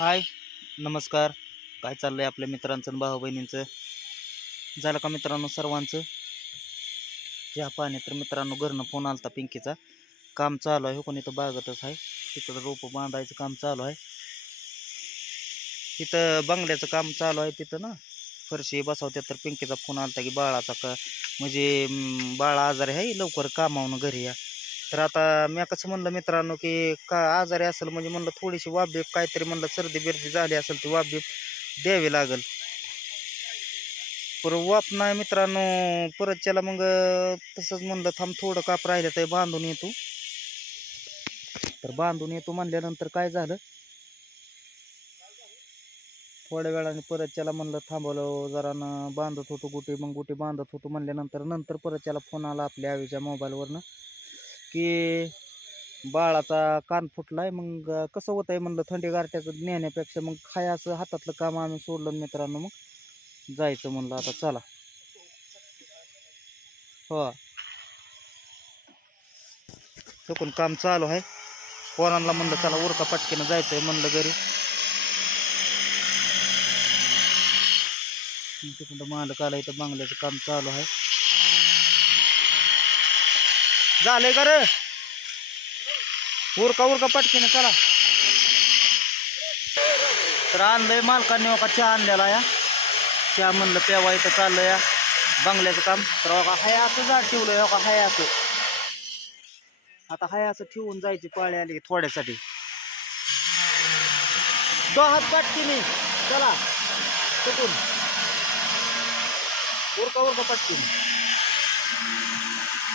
हाय नमस्कार. काय चाललं आहे आपल्या मित्रांचं आणि भाऊ बहिणींचं झालं का मित्रांनो सर्वांचं? ज्या पाणी तर मित्रांनो घरनं फोन आलता पिंकीचा. काम चालू आहे हो कोणी इथं बागतच आहे. तिकडं रोपं बांधायचं काम चालू आहे. तिथं बंगल्याचं काम चालू आहे तिथं ना. फरशी बसवत्यात तर पिंकीचा फोन आलता की बाळाचा का म्हणजे बाळा आजारी आहे लवकर कामावून घरी या. तर आता मी कसं म्हणलं मित्रांनो की का आजारी असेल म्हणजे म्हणलं थोडीशी वाबीप काहीतरी म्हणलं सर्दी बिर्दी झाली असेल ती वाबीप द्यावी लागल. पर वाप नाही मित्रांनो परत त्याला मग तसंच म्हणलं थांब थोडं काप राहिलं तर बांधून येतो. तर बांधून येतो म्हणल्यानंतर काय झालं? थोड्या वेळाने परत त्याला म्हणलं थांबवलं जरा बांधत होतो गुटी मग गुटी बांधत होतो म्हणल्यानंतर नंतर परत त्याला फोन आला आपल्या आईच्या मोबाईलवरनं. की बाळाचा कान फुटलाय मग कसं होतंय म्हणलं थंडी गारट्याचं नेण्यापेक्षा मग खायाचं हातातलं काम आम्ही सोडलं मित्रांनो मग जायचं म्हणलं आता चला. हो. चुकून काम चालू आहे. पोरांना म्हणलं चला उरका पटकीनं जायचंय म्हणलं घरी. तिकडं मालक आला इथं बांगल्याचं काम चालू आहे. झाले का रे? उरका उरका पटकीने चला. तर आणलंय मालकांनी का चहा आणलेला या. चहा म्हणलं पेवा इथं चाललं या. बंगल्याचं काम. तर का हाय असं झाड ठेवलं हो का हाय असं आता हाय असं ठेवून जायची पाळी आली थोड्यासाठी. दो हात पटकीने. चला. चुकून उरका उरका पटकीने.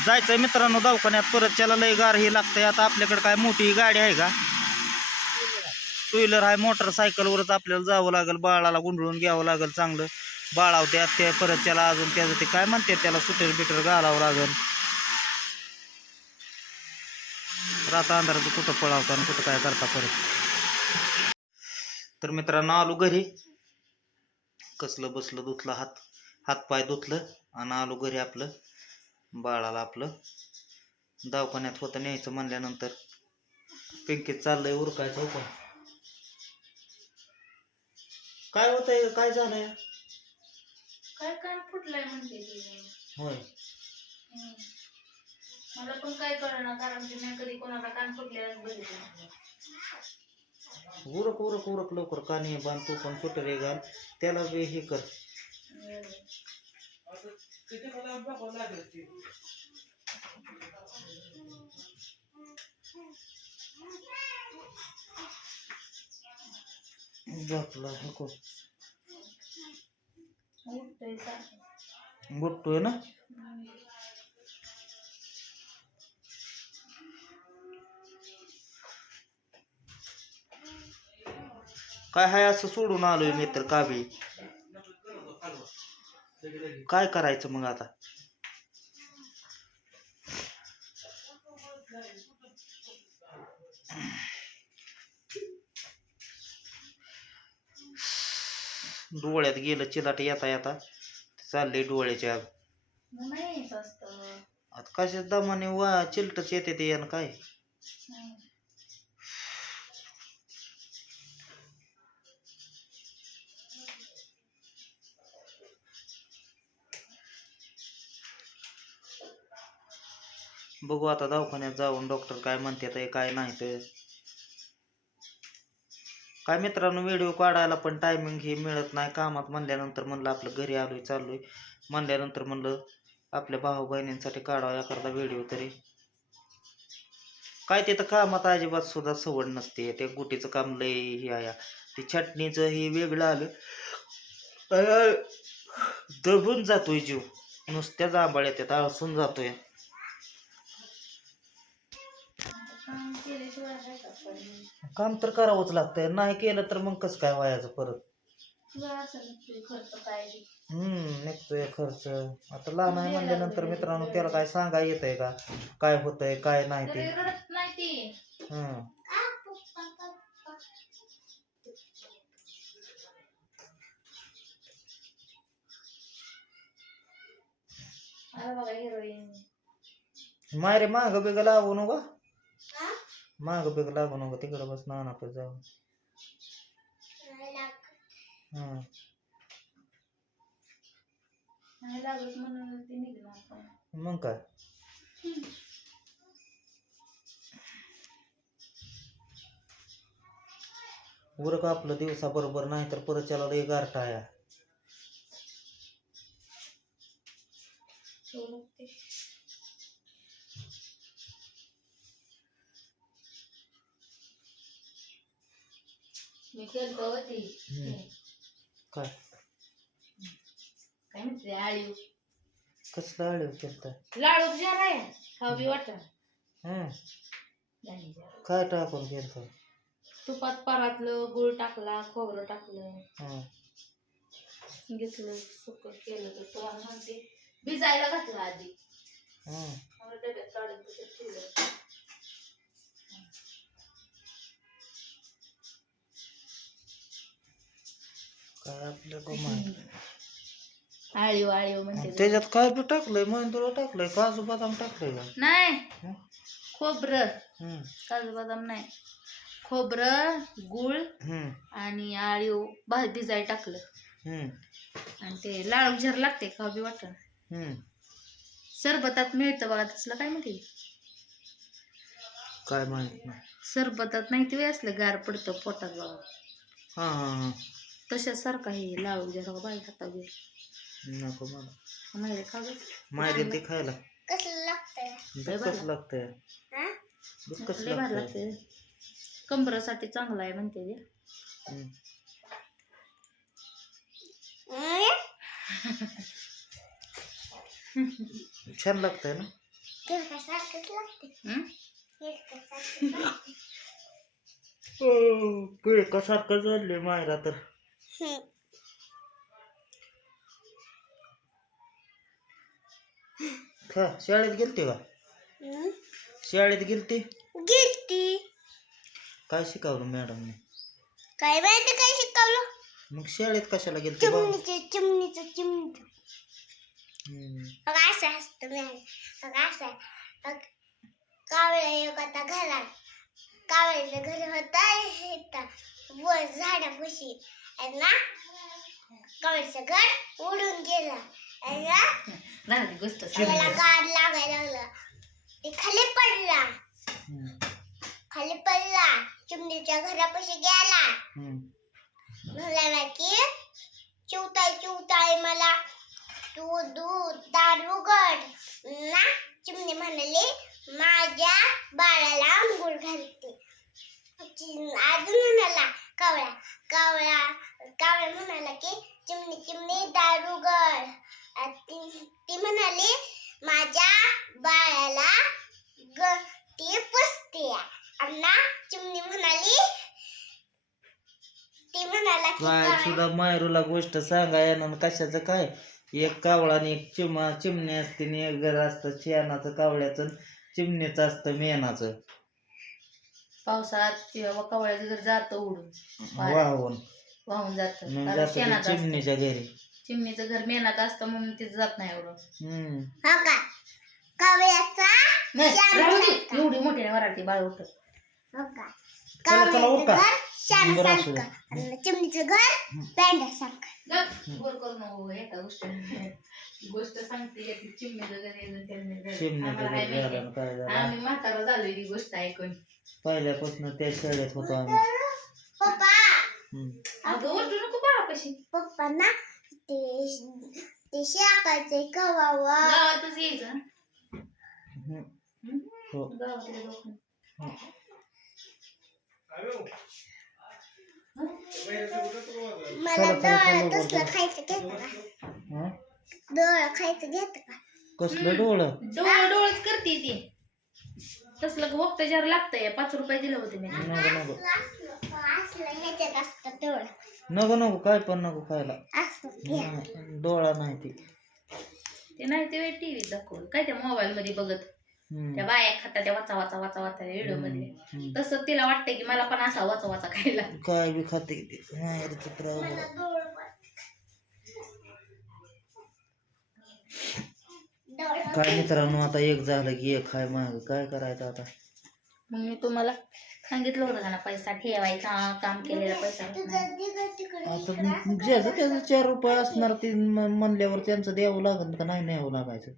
जायचंय मित्रांनो दवाखान्यात. परत त्याला लय गार ही लागतंय. आता आपल्याकडे काय मोठी गाडी आहे का? टू व्हीलर आहे मोटरसायकलवरच आपल्याला जावं लागेल. बाळाला गुंडळून घ्यावं लागेल चांगलं. बाळाव त्यात ते परत त्याला अजून त्याचं ते काय म्हणते त्याला सुटर बिटर घालावं लागेल. आता अंधाराचं कुठं पळावतं आणि कुठं काय करता परत. तर मित्रांनो आलो घरी. कसलं बसलं धुतलं हात हातपाय धुतलं आणि आलो घरी आपलं. बाळाला आपलं दवाखान्यात होतं न्यायचं म्हणल्यानंतर. पिंकीत चाललंय उरकायचं का काय होतंय? काय झालंय? काय कान फुटलाय म्हणते ती. होय. हम्म. मला पण काय कळना कारण की मी कधी कोणाचा कान फुटलेलाच बघितलं नाही. उरक उरक उरक लवकर कानी बांध तू पण सुटर घाल. त्याला बी हे कर. झोपला नको. बुट्टोय ना. काय हाय असं सोडून आलोय मी तर काबी काय करायचं मग आता? डोळ्यात गेलं चिलाट येता येता चालले डोळ्याच्या आग आता कशाच दमाने वा चिलटच येते ते यानं काय? बघू आता दवाखान्यात जाऊन डॉक्टर काय म्हणते ते काय नाही ते. काय मित्रांनो व्हिडिओ काढायला पण टायमिंग हे मिळत नाही. कामात म्हणल्यानंतर म्हणलं आपलं घरी आलोय चाललोय. म्हणल्यानंतर म्हणलं आपल्या भाऊ बहिणींसाठी काढावा एखादा व्हिडिओ तरी. काय तिथं कामात अजिबात सुद्धा सवड नसते. ते गुटीचं काम लय हे आहे. ते चटणीचं हे वेगळं आलं. दबून जातोय जीव. नुसत्या जांभळ्या त्यात आळसून जातोय. काम तर करावंच लागतंय. नाही केलं तर मग कसं काय व्हायचं परत. हम्म निघतोय खर्च. आता लहान आहे म्हणल्यानंतर मित्रांनो त्याला काय सांगा येत आहे का? काय होतंय काय नाही ते. हम्म. मायरे माग बिग लागू नको. माग बिग लागू नको तिकडं बस नानाकडे जाऊ हा मग काय? उरक आपलं दिवसा बरोबर नाही तर परत त्याला लय गारठा आहे. काय म्हणते आळीव कसलं आळीव केलता लाडू जार आहे खाऊ बी वाटत हं. काय टाकून केलता तुपात परातलं गुळ टाकला खोबरं टाकलं. हं घेतलं सुक केलं तर तुला म्हणते भिजायला घातलं आधी. हं डब्यात काढून ठेवलं. आपल्या माहिती आळीव आळीव म्हणते. त्याच्यात काय बी टाकलंय मंजुळा टाकलंय काजू बदाम टाकलंय का? नाही. हं? खोबरं. हं. काजू बदाम नाही. खोबरं गुळ हं. आणि आळीव भा भिजाय टाकलं. हं. आणि ते लाळू झर लागते खाऊ बी वाटत हं. सरबतात मिळतं बघा तसलं काय माहिती? काय माहीत नाही. सरबतात नाही ते असलं गार पडतं पोटात बघा. हां हां हां. तशासारखं हे लाळू झर बाई खाता बी नको मला माहिती ते खायला. लागतंय? कसं लागतंय. लय भारी लागतंय. लागते कंबरासाठी चांगलं आहे म्हणते ते. हं. छान लागतंय ना? हं? पिळकासारखं झाले मायरा तर. खा शाळेत गेलते का? शाळेत गेलते? गिरती काय शिकवलं मॅडमने? काय माहिती काय शिकवलं? मग शाळेत कशाला गेलते बा? चिमणीचं चिमणीचं चिमणीचं. हम्म. मग असं असतं मॅम मग असं. मग कावळा एक आता घरात. कावळ्याचं घर होता वर झाडापाशी. आणि ना कावळ्याचं घर उडून गेलं. आणि ना झाली गोष्ट. त्याला गाड लागायला लागलं. ते खाली पडला. खाली पडला. चिमणीच्या घरापाशी गेला. म्हणाला की चिवताय चिवताय मला. तू दूध दार उघड ना? चिमणी म्हणाली माझ्या बाळाला अंघोळ घालते. अजून म्हणाला कावळा कावळा कावळा म्हणाला की चिमणी चिमणी दार अ, ती ती म्हणाली माझ्या बाळाला ग ती पुसते अण्णा चिमणी म्हणाली ती म्हणाला की काय कावळा- सुद्धा मायरूला गोष्ट सांगा येणार कशाचं काय एक कावळा आणि एक चिमा चिमणी असते आणि एक घर असतं शेणाचं कावळ्याचं चिमणीचं असतं मेणाचं पावसाळ्यात किंवा कवळ्याचं घर जातं उडून. वाहून वाहून जातं मग ते. चिमणीच्या घरी चिमणीचं घर मेनाचं असतं म्हणून तिथं जात नाही एवढं. हम्म. हो का? नाही, राहू दे. एवढी मोठी वराठी बाळ उठत हो का? चला, चला, कावळ्याचं उरका. घर बरं असू दे. श्यामासारखं आणि चिमणीचं घर पेंड्यासारखं बोल करू नको एका गोष्ट. गोष्ट सांगते याची चिमणीचं घर याचं चिमणीचं घर. चिमणीचं आम्हाला घर काय माहिती. झालं काय झालं? आम्ही म्हातारा झालोय ही गोष्ट ऐकून. पहिल्यापासून त्या शाळेत होतो आम्ही. पप्पा. हम्म. अगं ओरडू नको बाळापाशी. पप्पा ना ते शाकाचे कवावा गावातच यायचं. हं? हो गावातल्या लोकांना. मला चला, चला, डोळं चला, तसलं बरं. खायचं घेतं का हं? डोळं खायचं घेतं का कसलं डोळं डोळ डोळच करते ती तसलं वक्त जार लागतंय पाच रुपये दिले होते मी नको नको असलं असलं ह्याच्यात असतं डोळं नको नको काय पण नको खायला. नाही, डोळा नाही ती. ते नाही ते टीव्हीत दाखवलं काय त्या मोबाईल मध्ये बघत? हम्म. त्या बाया खाता त्या वाचा वाचा वाचा वाचा व्हिडिओमध्ये हम्म. तसं तिला वाटतंय की मला पण असा वाचा वाचा खायला. काय बी खाते ते. माहेरचं काय मित्रांनो आता एक झालं की एक हाय माग. काय करायचं आता? मग मी तुम्हाला सांगितलं होतं का ना पैसा ठेवायचा काम केलेला पैसा ज्याचं त्याचं चार रुपये असणार ते म्हणल्यावर त्यांचं द्यावं लागेल का नाही न्यावं लागायचं?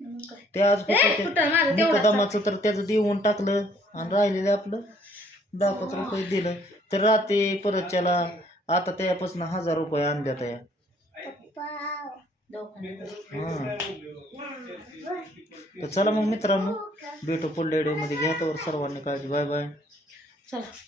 मग काय. ते आज ए, होतं? ते तुटलं माझं? तेवढंच. मुकदमाचं तर त्याचं देऊन टाकलं आणि राहिलेलं आपलं. दहा पाच रुपये दिलं. तर राहते परत त्याला. आता त्यापासून हजार रुपये आणल्या त्या. तर चला मग मित्रांनो भेटू पुढल्या व्हिडिओमध्ये. घ्या तर सर्वांनी काळजी. Bye bye. चला